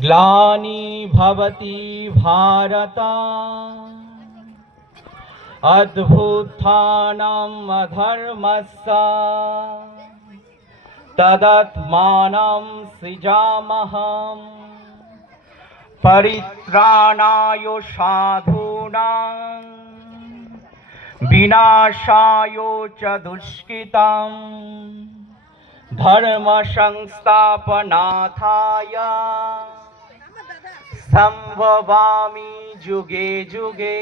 ग्लानि भवति भारत अद्भुत्थानम् अधर्मस्य तदात्मानं सृजामः परित्राणाय साधूनां विनाशाय च दुष्कृतं धर्म संस्थापनार्थाय সম্ভবামি যুগে যুগে।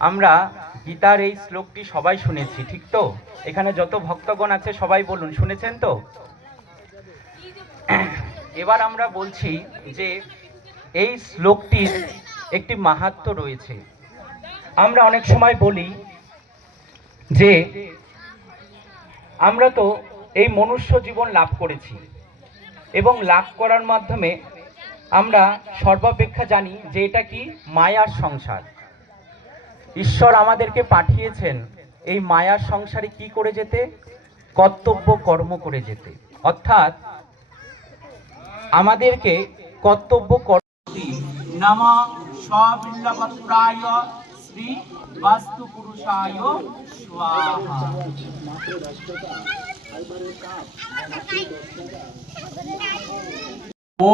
আমরা গীতার এই শ্লোকটি সবাই শুনেছি, ঠিক তো? এখানে যত ভক্তগণ আছে সবাই বলুন, শুনেছেন তো? এবার আমরা বলছি যে এই শ্লোকটির একটি মাহাত্ম্য রয়েছে। আমরা অনেক সময় বলি যে আমরা তো এই মনুষ্য জীবন লাভ করেছি এবং লাভ করার মাধ্যমে আমরা সর্বাপেক্ষা জানি যে এটা কি মায়ার সংসার। ঈশ্বর আমাদেরকে পাঠিয়েছেন এই মায়ার সংসারে কি করে যেতে? কর্তব্য কর্ম করে যেতে। অর্থাৎ আমাদেরকে কর্তব্য করতে নমঃ স্ববিল্লভপ্রায় শ্রী বাস্তু পুরুষায় স্বাহা।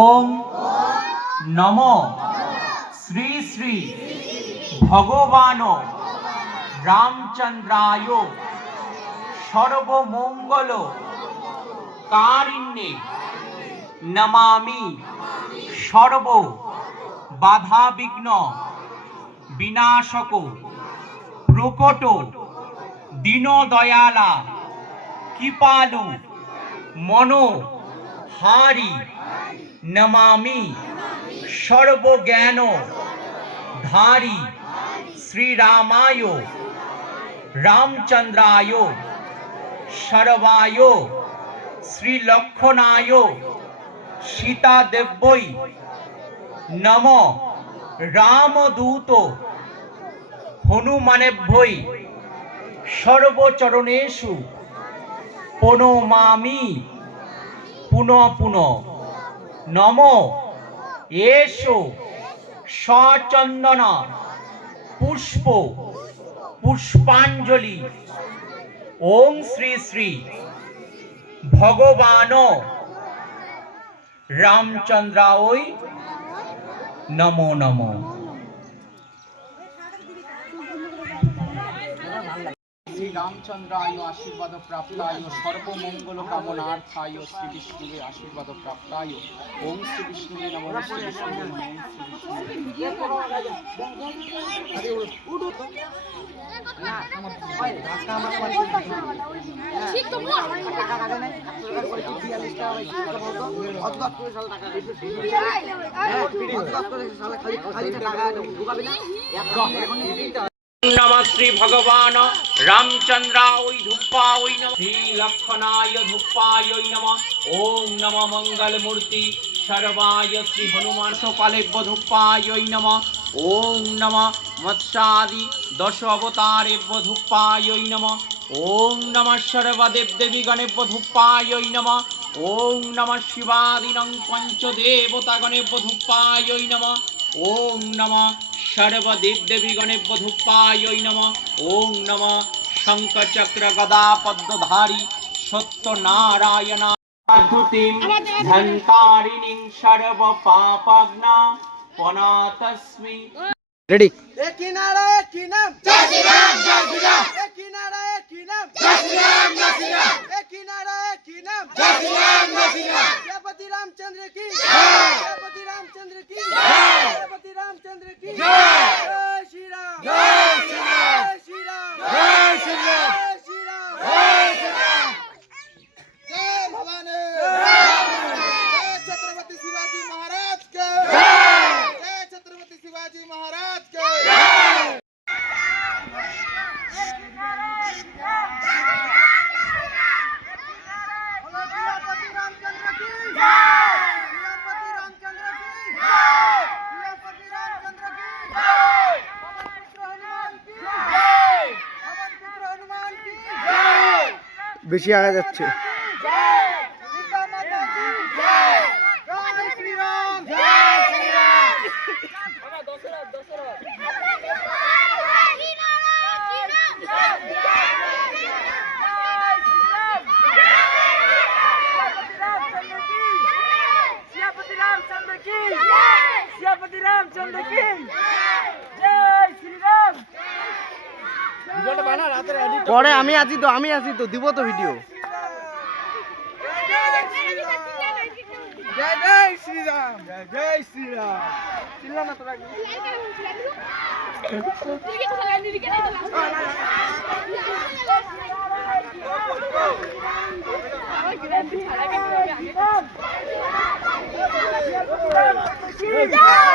ওম নমো শ্রী শ্রী ভগবান রামচন্দ্রায় সর্বমঙ্গল কারিণ্যে নমামি সর্ব বাধা বিঘ্ন বিনাশক প্রকট দীন দয়ালা কৃপালু মনো হারি নমামি সর্বজ্ঞান ধারি শ্রীরামায় রামচন্দ্রায় সর্বায় শ্রীলক্ষণায় সীতা দেব্যৈ নম রামদূত হনুমানেভ্যৈ সর্বচরণেষু প্রণমামি পুনঃ পুনঃ। নম এষো সচন্দন পুষ্প পুষ্পাঞ্জলি ওম শ্রী শ্রী ভগবান রামচন্দ্রায় নমো নমো। শ্রী রামচন্দ্রায় আশীর্বাদ প্রাপ্তায় সর্বমঙ্গল কামনার্থায় শ্রী বিষ্ণুর আশীর্বাদ প্রাপ্তায় ওম শ্রী বিষ্ণুরে নমঃ। শ্রী বিষ্ণুরে নমঃ। नमः श्री भगवान रामचंद्राय धूपाय नमः। श्री लक्षणाय धूपाय नमः। ओम नमः मंगल मूर्ति सर्वाय श्री हनुमान सोपालेभ्य धूपाय नमः। ओम नमः मत्स्यादि दश अवतारेभ्य धूपाय नमः। ओम नमः सर्वदेव देवी गणेभ्य धूपाय नमः। ओम नमः शिवादिनं पंचदेवता गणेभ्य धूपाय नमः। ओम नमः सर्वदेव देवी गणेभ्य धूपाय नमः। ओम नमः शंकर चक्र गदा पद्मधारी सत्यनारायण धुतिं धन्तारिणीं सर्व पापग्ना पनातस्मि। रेडी। एक ही नारा एक ही नाम जय श्री राम जय श्री राम। एक ही नारा एक ही नाम जय श्री राम जय श्री राम। एक ही नारा एक ही नाम जय श्री राम जय श्री राम। जयपति रामचंद्र की जय। जयपति रामचंद्र की जय। जयपति रामचंद्र की जय। जय श्री राम जय श्री राम जय श्री राम जय श्री राम जय श्री राम जय श्री राम। जय भवानी जय छत्रपति शिवाजी महाराज के जय। जय छत्रपति शिवाजी महाराज के जय। বেশি আগে যাচ্ছে। পরে আমি আছি তো দিব তো ভিডিও। জয় জয় শ্রীরাম, জয় জয় শ্রীরাম। চিল্লা না তোরা। জয়